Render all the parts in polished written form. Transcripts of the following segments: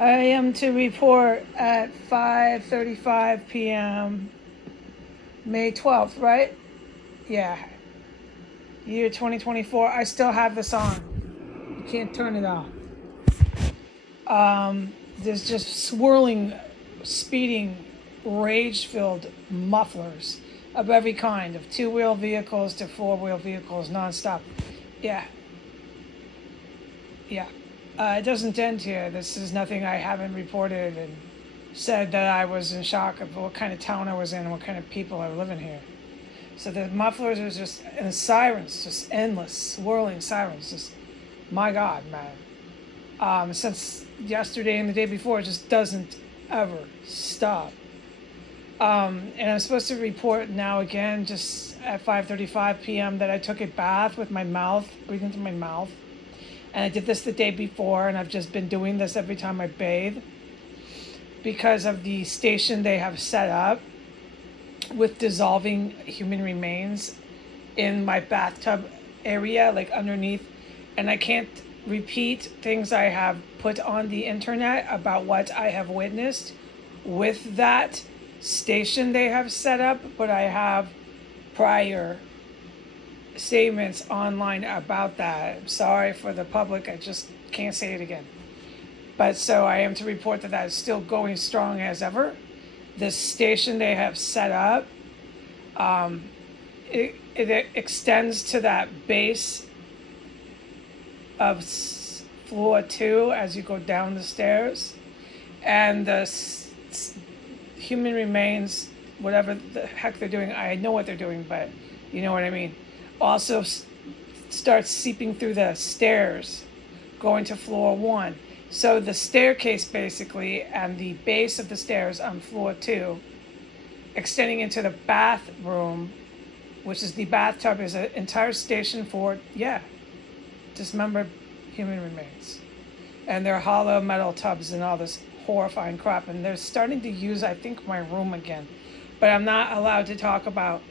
I am to report at 5:35 p.m. May 12th, right? Yeah, year 2024. I still have this on. You can't turn it off. There's just swirling, speeding, rage-filled mufflers of every kind, of two-wheel vehicles to four-wheel vehicles, nonstop. Yeah, yeah. It doesn't end here. This is nothing I haven't reported and said that I was in shock of what kind of town I was in and what kind of people are living here. So the mufflers are just, and the sirens, just endless, swirling sirens. Just, my God, man. Since yesterday and the day before, it just doesn't ever stop. And I'm supposed to report now again, just at 5:35 p.m. that I took a bath with my mouth, breathing through my mouth. And I did this the day before, and I've just been doing this every time I bathe because of the station they have set up with dissolving human remains in my bathtub area, like underneath. And I can't repeat things I have put on the internet about what I have witnessed with that station they have set up, but I have prior statements online about that. I'm sorry for the public, I just can't say it again. But so I am to report that that is still going strong as ever. This station they have set up, it extends to that base of floor 2 as you go down the stairs. And the human remains, whatever the heck they're doing, I know what they're doing, but you know what I mean, also starts seeping through the stairs going to floor 1. So the staircase basically and the base of the stairs on floor 2 extending into the bathroom, which is the bathtub, is an entire station for, yeah, dismembered human remains. And they're hollow metal tubs and all this horrifying crap. And they're starting to use, I think, my room again. But I'm not allowed to talk about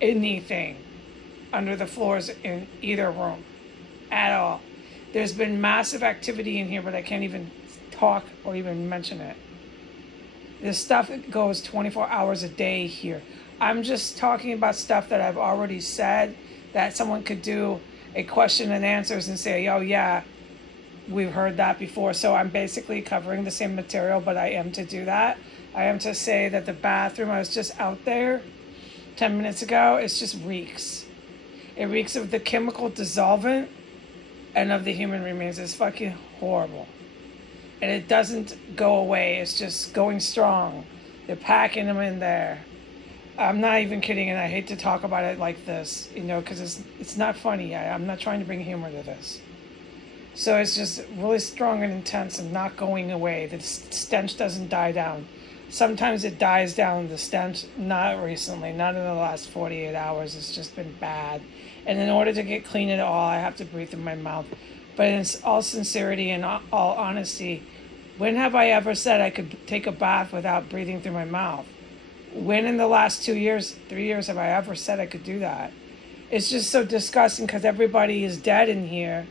anything under the floors in either room at all. There's been massive activity in here, but I can't even talk or even mention it. This stuff goes 24 hours a day here. I'm just talking about stuff that I've already said, that someone could do a question and answers and say, oh yeah, we've heard that before. So I'm basically covering the same material, but I am to do that. I am to say that the bathroom, I was just out there 10 minutes ago, it just reeks. It reeks of the chemical dissolvent and of the human remains. It's fucking horrible. And it doesn't go away. It's just going strong. They're packing them in there. I'm not even kidding, and I hate to talk about it like this, you know, because it's not funny. I'm not trying to bring humor to this. So it's just really strong and intense and not going away. The stench doesn't die down. Sometimes it dies down, the stench, not recently, not in the last 48 hours. It's just been bad. And in order to get clean at all, I have to breathe through my mouth. But in all sincerity and all honesty, when have I ever said I could take a bath without breathing through my mouth? When in the last 2 years, 3 years, have I ever said I could do that? It's just so disgusting because everybody is dead in here.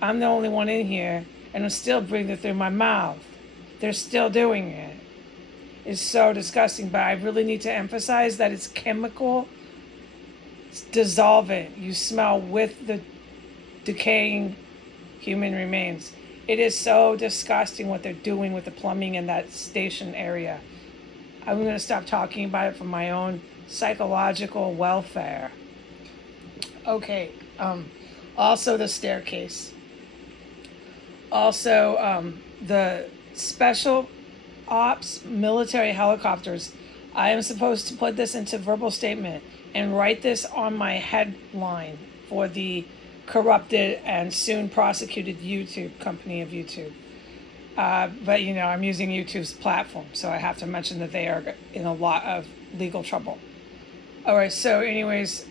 I'm the only one in here, and I'm still breathing through my mouth. They're still doing it. It's so disgusting, but I really need to emphasize that it's chemical, it's dissolvent. You smell with the decaying human remains. It is so disgusting what they're doing with the plumbing in that station area. I'm going to stop talking about it for my own psychological welfare. Okay, also the staircase. Also, the special ops military helicopters. I am supposed to put this into verbal statement and write this on my headline for the corrupted and soon prosecuted YouTube company of YouTube. But you know, I'm using YouTube's platform, so I have to mention that they are in a lot of legal trouble. All right, so anyways,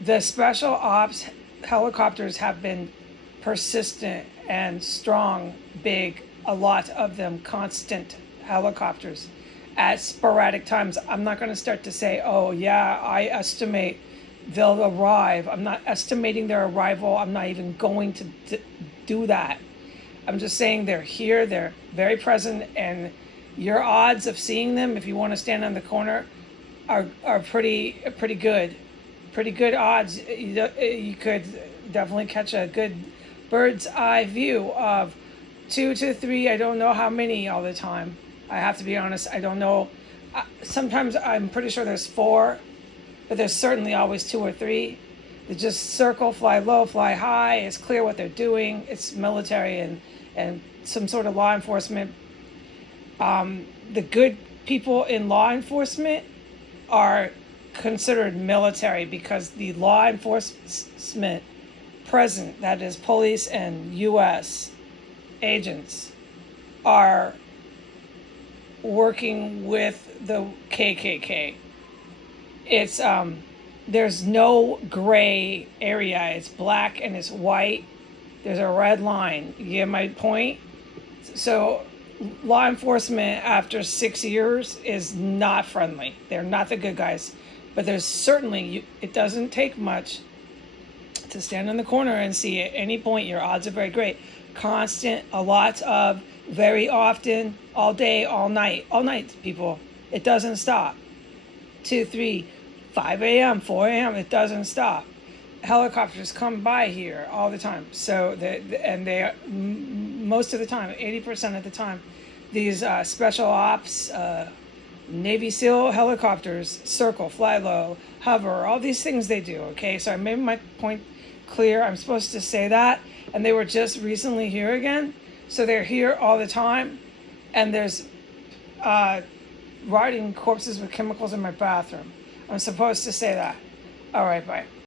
the special ops helicopters have been persistent and strong, big, a lot of them, constant helicopters at sporadic times. I'm not going to start to say, oh yeah, I estimate they'll arrive. I'm not estimating their arrival. I'm not even going to do that. I'm just saying they're here, they're very present, and your odds of seeing them, if you want to stand on the corner, are pretty good. Pretty good odds. You could definitely catch a good bird's eye view of 2 to 3. I don't know how many all the time. I have to be honest. I don't know. Sometimes I'm pretty sure there's 4, but there's certainly always 2 or 3. They just circle, fly low, fly high. It's clear what they're doing. It's military and some sort of law enforcement. The good people in law enforcement are considered military because the law enforcement present, that is police and U.S. agents, are working with the KKK. It's there's no gray area. It's black and it's white. There's a red line. You get my point? So law enforcement after 6 years is not friendly. They're not the good guys. But there's certainly, it doesn't take much to stand in the corner and see at any point your odds are very great. Constant, a lot of, very often, all day, all night, people. It doesn't stop. 2, 3, 5 a.m., 4 a.m., it doesn't stop. Helicopters come by here all the time. So, they most of the time, 80% of the time, these special ops, Navy SEAL helicopters circle, fly low, hover, all these things they do, okay? So I made my point clear. I'm supposed to say that. And they were just recently here again. So they're here all the time. And there's rotting corpses with chemicals in my bathroom. I'm supposed to say that. All right, bye.